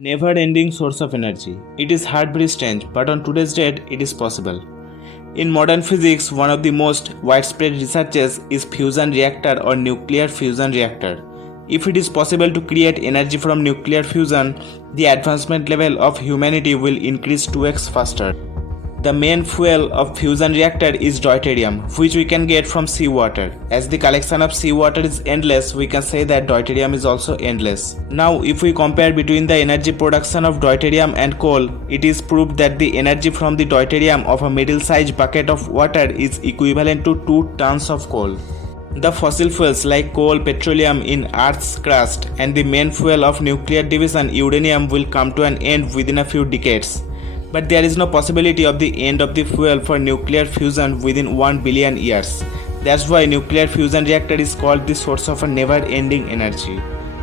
Never-ending source of energy. It is hard very strange, but on today's date, it is possible. In modern physics, one of the most widespread researches is fusion reactor or nuclear fusion reactor. If it is possible to create energy from nuclear fusion, the advancement level of humanity will increase 2x faster. The main fuel of fusion reactor is deuterium, which we can get from seawater. As the collection of seawater is endless, we can say that deuterium is also endless. Now, if we compare between the energy production of deuterium and coal, it is proved that the energy from the deuterium of a middle-sized bucket of water is equivalent to 2 tons of coal. The fossil fuels like coal, petroleum in Earth's crust, and the main fuel of nuclear division, uranium, will come to an end within a few decades. But there is no possibility of the end of the fuel for nuclear fusion within 1 billion years. That's why nuclear fusion reactor is called the source of a never-ending energy.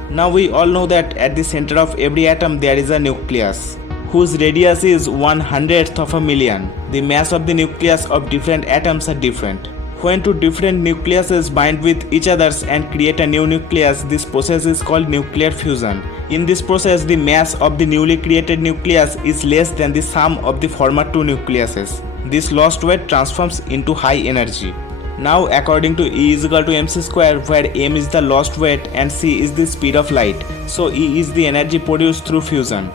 Now we all know that at the center of every atom there is a nucleus, whose radius is 1/100th of a million. The mass of the nucleus of different atoms are different. When two different nucleuses bind with each other and create a new nucleus, this process is called nuclear fusion. In this process, the mass of the newly created nucleus is less than the sum of the former two nucleuses. This lost weight transforms into high energy. Now, according to E is equal to mc square, where m is the lost weight and c is the speed of light, so E is the energy produced through fusion.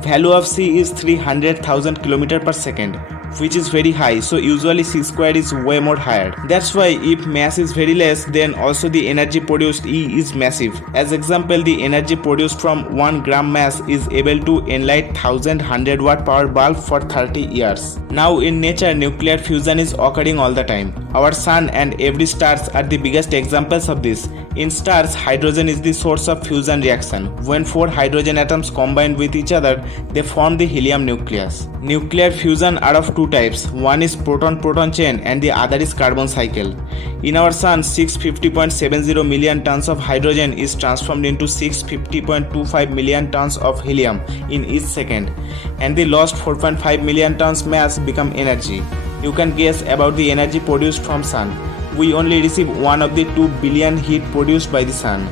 Value of c is 300,000 km per second, which is very high, so usually c square is way more higher. That's why if mass is very less, then also the energy produced E is massive. As example, the energy produced from 1 gram mass is able to enlight 1100 watt power bulb for 30 years. Now in nature, nuclear fusion is occurring all the time. Our sun and every stars are the biggest examples of this. In stars, hydrogen is the source of fusion reaction. When 4 hydrogen atoms combine with each other, they form the helium nucleus. Nuclear fusion are of two types. One is proton-proton chain and the other is carbon cycle. In our sun, 650.70 million tons of hydrogen is transformed into 650.25 million tons of helium in each second, and the lost 4.5 million tons mass become energy. You can guess about the energy produced from sun. We only receive 1 of the 2 billion heat produced by the sun.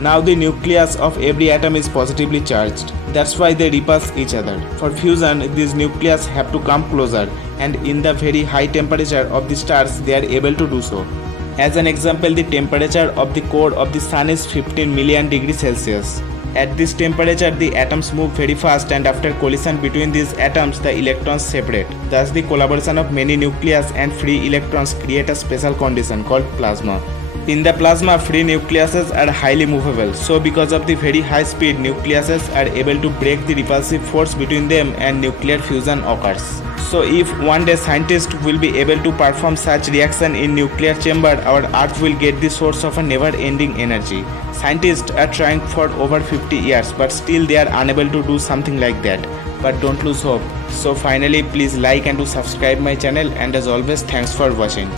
Now the nucleus of every atom is positively charged. That's why they repulse each other. For fusion, these nucleus have to come closer, and in the very high temperature of the stars, they are able to do so. As an example, the temperature of the core of the sun is 15 million degrees Celsius. At this temperature, the atoms move very fast, and after collision between these atoms, the electrons separate. Thus, the collaboration of many nucleus and free electrons create a special condition called plasma. In the plasma, free nucleuses are highly movable, so because of the very high speed, nucleuses are able to break the repulsive force between them and nuclear fusion occurs. So if one day scientists will be able to perform such reaction in nuclear chamber, our Earth will get the source of a never-ending energy. Scientists are trying for over 50 years, but still they are unable to do something like that. But don't lose hope. So finally, please like and to subscribe my channel, and as always, thanks for watching.